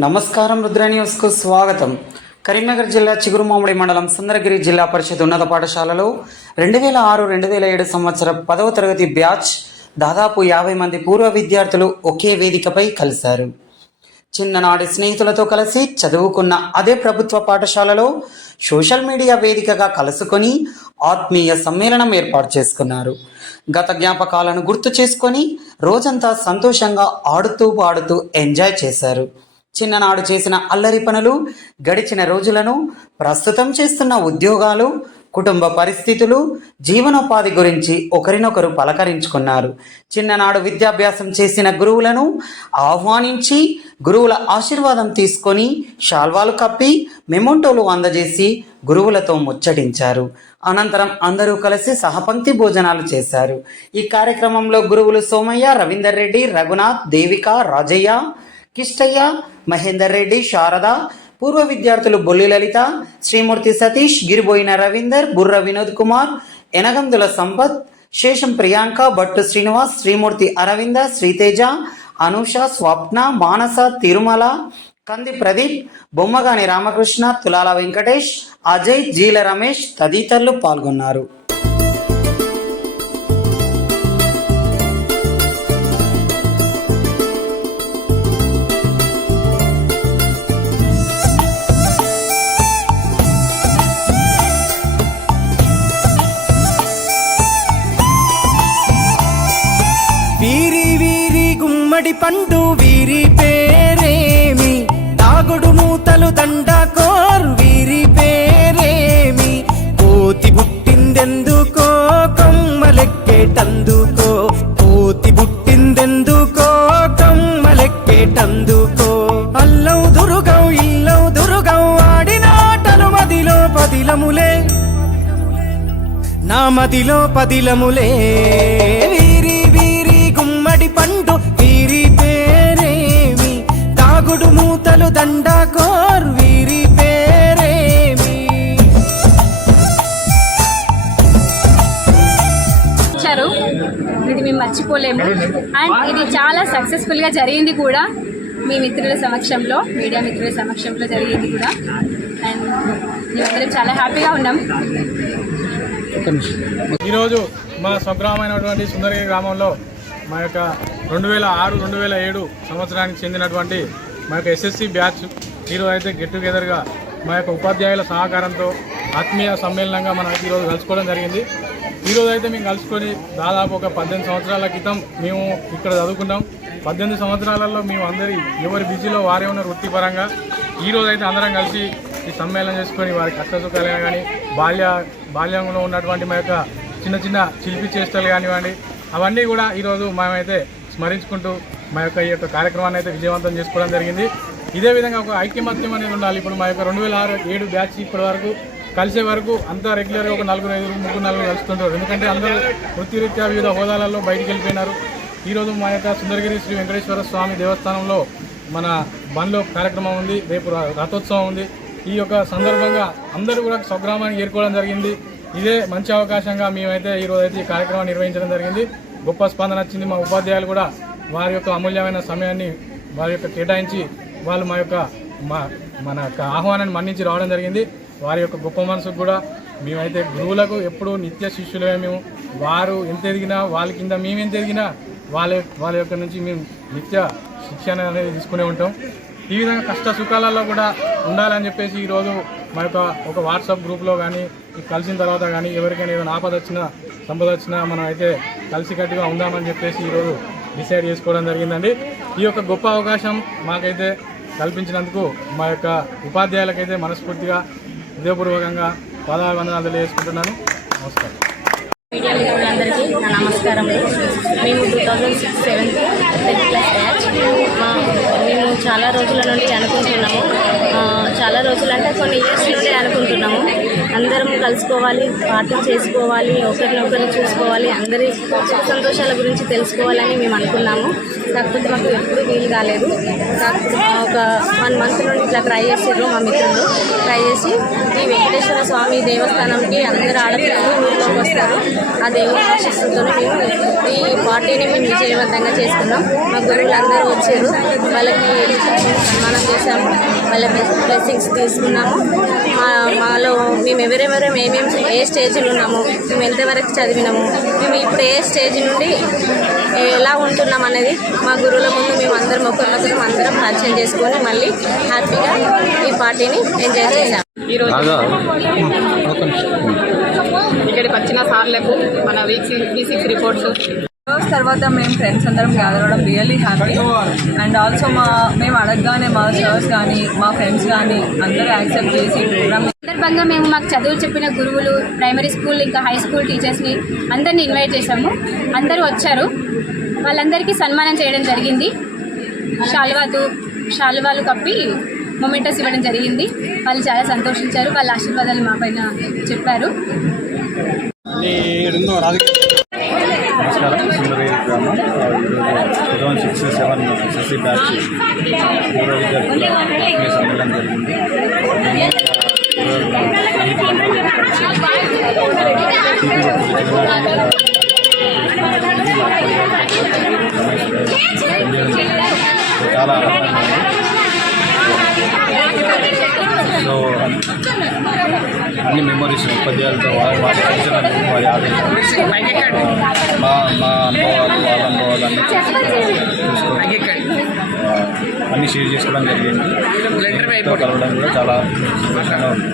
నమస్కారం. రుద్ర న్యూస్కు స్వాగతం. కరీంనగర్ జిల్లా చిగురుమామిడి మండలం సుందరగిరి జిల్లా పరిషత్ ఉన్నత పాఠశాలలో 2006-2007 సంవత్సరం 10వ తరగతి బ్యాచ్ దాదాపు 50 మంది పూర్వ విద్యార్థులు ఒకే వేదికపై కలిశారు. చిన్ననాటి స్నేహితులతో కలిసి చదువుకున్న అదే ప్రభుత్వ పాఠశాలలో సోషల్ మీడియా వేదికగా కలుసుకొని ఆత్మీయ సమ్మేళనం ఏర్పాటు చేసుకున్నారు. గత జ్ఞాపకాలను గుర్తు చేసుకొని రోజంతా సంతోషంగా ఆడుతూ పాడుతూ ఎంజాయ్ చేశారు. చిన్ననాడు చేసిన అల్లరి పనులు, గడిచిన రోజులను, ప్రస్తుతం చేస్తున్న ఉద్యోగాలు, కుటుంబ పరిస్థితులు, జీవనోపాధి గురించి ఒకరినొకరు పలకరించుకున్నారు. చిన్ననాడు విద్యాభ్యాసం చేసిన గురువులను ఆహ్వానించి గురువుల ఆశీర్వాదం తీసుకొని శాల్వాలు కప్పి మెమోంటోలు అందజేసి గురువులతో ముచ్చటించారు. అనంతరం అందరూ కలిసి సహపంక్తి భోజనాలు చేశారు. ఈ కార్యక్రమంలో గురువులు సోమయ్య, రవీందర్ రెడ్డి, రఘునాథ్, దేవిక, రాజయ్య, కిష్టయ్య, మహేందర్ రెడ్డి, శారద, పూర్వ విద్యార్థులు బొల్లి లలిత, శ్రీమూర్తి సతీష్, గిరిబోయిన రవీందర్, బుర్ర వినోద్ కుమార్, ఎనగందుల సంపత్, శేషం ప్రియాంక, భట్టు శ్రీనివాస్, శ్రీమూర్తి అరవింద, శ్రీతేజ, అనూష, స్వప్న, మానస, తిరుమల, కంది ప్రదీప్, బొమ్మగాని రామకృష్ణ, తులాల వెంకటేష్, అజయ్, జీల రమేష్ తదితరులు పాల్గొన్నారు. వీరి వీరి గుమ్మడి పండు వీరి పేరేమి, తాగుడు మూతలు దండకోర్ వీరి పేరేమి, కోతి పుట్టిందెందుకో కమ్మలెక్కేటందుకో, కోతి పుట్టిందెందుకో కమ్మలెక్కేటందుకో, అల్లవు దురుగం ఇల్లవు దురుగం ఆడినాటలు మదిలో పదిలములే, నా మదిలో పదిలములే. గుమ్మడి పండు వీరి పేరేమి, తాగుడు మూతలు దండకోర్ వీరి పేరేమి. ఇది మేము మర్చిపోలేము. అండ్ ఇది చాలా సక్సెస్ఫుల్గా జరిగింది కూడా. మీ మిత్రుల సమక్షంలో, మీడియా మిత్రుల సమక్షంలో జరిగింది కూడా. అండ్ మేమందరం చాలా హ్యాపీగా ఉన్నాం. ఈరోజు మా స్వగ్రామైనటువంటి సుందరగిరి గ్రామంలో మా యొక్క 2006-2007 సంవత్సరానికి చెందినటువంటి మా యొక్క ఎస్ఎస్సి బ్యాచ్ ఈరోజు అయితే గెట్ టుగెదర్గా మా యొక్క ఉపాధ్యాయుల సహకారంతో ఆత్మీయ సమ్మేళనంగా మనం ఈరోజు కలుసుకోవడం జరిగింది. ఈరోజు అయితే మేము కలుసుకొని దాదాపు ఒక 18 సంవత్సరాల క్రితం మేము ఇక్కడ చదువుకున్నాం. 18 సంవత్సరాలలో మేము అందరి ఎవరి బిజీలో వారే ఉన్న వృత్తిపరంగా ఈరోజు అయితే అందరం కలిసి ఈ సమ్మేళనం చేసుకొని వారి కష్టసుఖాలైనా కానీ బాల్యంలో ఉన్నటువంటి మా యొక్క చిన్న చిన్న శిల్పి చేష్టలు కానివ్వండి, అవన్నీ కూడా ఈరోజు మేమైతే స్మరించుకుంటూ మా యొక్క ఈ యొక్క కార్యక్రమాన్ని అయితే విజయవంతం చేసుకోవడం జరిగింది. ఇదే విధంగా ఒక ఐక్యమత్యం అనేది ఉండాలి. ఇప్పుడు మా యొక్క 2006-2007 బ్యాచ్ ఇప్పటి వరకు కలిసే వరకు అంతా రెగ్యులర్గా ఒక 4-5 కలుస్తుంటారు. ఎందుకంటే అందరూ వృత్తిరీత్యా వివిధ హోదాలలో బయటికి వెళ్ళిపోయినారు. ఈరోజు మా యొక్క సుందరగిరి శ్రీ వెంకటేశ్వర స్వామి దేవస్థానంలో మన బండ్లో కార్యక్రమం ఉంది, రేపు రథోత్సవం ఉంది. ఈ యొక్క సందర్భంగా అందరూ కూడా స్వగ్రామానికి చేరుకోవడం జరిగింది. ఇదే మంచి అవకాశంగా మేమైతే ఈరోజు అయితే ఈ కార్యక్రమాన్ని నిర్వహించడం జరిగింది. గొప్ప స్పందన వచ్చింది. మా ఉపాధ్యాయులు కూడా వారి యొక్క అమూల్యమైన సమయాన్ని వారి యొక్క కేటాయించి వాళ్ళు మన ఆహ్వానాన్ని మన్నించి రావడం జరిగింది. వారి యొక్క గొప్ప మనసుకు కూడా మేమైతే గురువులకు ఎప్పుడూ నిత్య శిష్యులమే. మేము వారు ఎంత ఎదిగినా వాళ్ళ కింద మేము ఎంత ఎదిగినా వాళ్ళ యొక్క నుంచి మేము నిత్య శిక్షణ అనేది తీసుకునే ఉంటాం. ఈ విధంగా కష్ట సుఖాలలో కూడా ఉండాలని చెప్పేసి ఈరోజు మా యొక్క ఒక వాట్సాప్ గ్రూప్లో కానీ కలిసిన తర్వాత కానీ ఎవరికైనా ఏదైనా ఆపద వచ్చినా సంపద వచ్చినా మనం అయితే కలిసికట్టుగా ఉందామని చెప్పేసి ఈరోజు డిసైడ్ చేసుకోవడం జరిగిందండి. ఈ యొక్క గొప్ప అవకాశం మాకైతే కల్పించినందుకు మా యొక్క ఉపాధ్యాయులకైతే మనస్ఫూర్తిగా హృదయపూర్వకంగా పాదాభివందనాలు తెలియజేసుకుంటున్నాను. నమస్కారం. మీడియా మిత్రులందరికీ నా నమస్కారములు. మేము 2006-7 10th క్లాస్ బ్యాచ్. మేము చాలా రోజుల నుండి అనుకుంటున్నాము, చాలా రోజులు అంటే కొన్ని ఇయర్స్ నుండి అనుకుంటున్నాము. అందరం కలుసుకోవాలి, పార్టీ చేసుకోవాలి, ఒకరినొకరిని చూసుకోవాలి, అందరి సుఖ సంతోషాల గురించి తెలుసుకోవాలని మేము అనుకున్నాము. కాకపోతే మాకు ఎప్పుడూ వీలు కాలేదు. ఒక 1 month నుండి ఇట్లా ట్రై చేసారు మా మిత్రులు. ట్రై చేసి ఈ వెంకటేశ్వర స్వామి దేవస్థానంకి అందరు ఆడపిల్లలు ఊరిలోకి వస్తారు. ఆ దేవుని ఆశీస్సులతో మేము ఈ పార్టీని మేము విజయవంతంగా చేసుకున్నాం. మా గురువులు అందరూ వచ్చారు. వాళ్ళకి సన్మాన స్టార్ట్ చేసాము. వాళ్ళ బ్లెస్సింగ్స్ తీసుకున్నాము. మాలో మేము ఎవరెవరం ఏ స్టేజ్లో ఉన్నాము, మేము ఎంతవరకు చదివినాము, మేము ఇప్పుడు ఏ స్టేజ్ నుండి ఎలా ఉంటున్నాం అనేది మా గురువుల ముందు మేము అందరం ఒకరినొకరం అందరం పరిచయం చేసుకొని మళ్ళీ హ్యాపీగా ఈ పార్టీని ఎంజాయ్ చేసాము. ఈరోజు ఇక్కడికి వచ్చిన సార్లకు మన V6 రిపోర్ట్స్ తర్వాత మేము ఫ్రెండ్స్ అందరం గ్యాదర్ అవ్వడం రియల్లీ హ్యాపీ. అండ్ ఆల్సో మేము అడగగానే మా సర్స్ కానీ మా ఫ్రెండ్స్ కానీ అందరూ యాక్సెప్ట్ చేసి ప్రోగ్రామ్ సందర్భంగా మేము మాకు చదువులు చెప్పిన గురువులు, ప్రైమరీ స్కూల్ ఇంకా హై స్కూల్ టీచర్స్ని అందరినీ ఇన్వైట్ చేశాము. అందరూ వచ్చారు. వాళ్ళందరికీ సన్మానం చేయడం జరిగింది. శాలువాలు కప్పి మొమెంటస్ ఇవ్వడం జరిగింది. వాళ్ళు చాలా సంతోషించారు. వాళ్ళ ఆశీర్వాదాలు మా పైన చెప్పారు. నమస్కారం. సుందరగిరి గ్రామం 2006-07 ఎస్ఎస్సి బ్యాచ్ పూర్వ విద్యార్థుల ఆత్మీయ సమ్మేళనం జరిగింది. చాలా సో అన్ని మెమరీస్ ఉపాధ్యాయులతో వారి సూచనలు వారి ఆదేశాలు మా అనుభవాలు వాళ్ళ అనుభవాలు అన్నీ చూసుకొని అన్నీ షేర్ చేసుకోవడం జరిగింది. కలవడం కూడా చాలా సంతోషంగా ఉంది.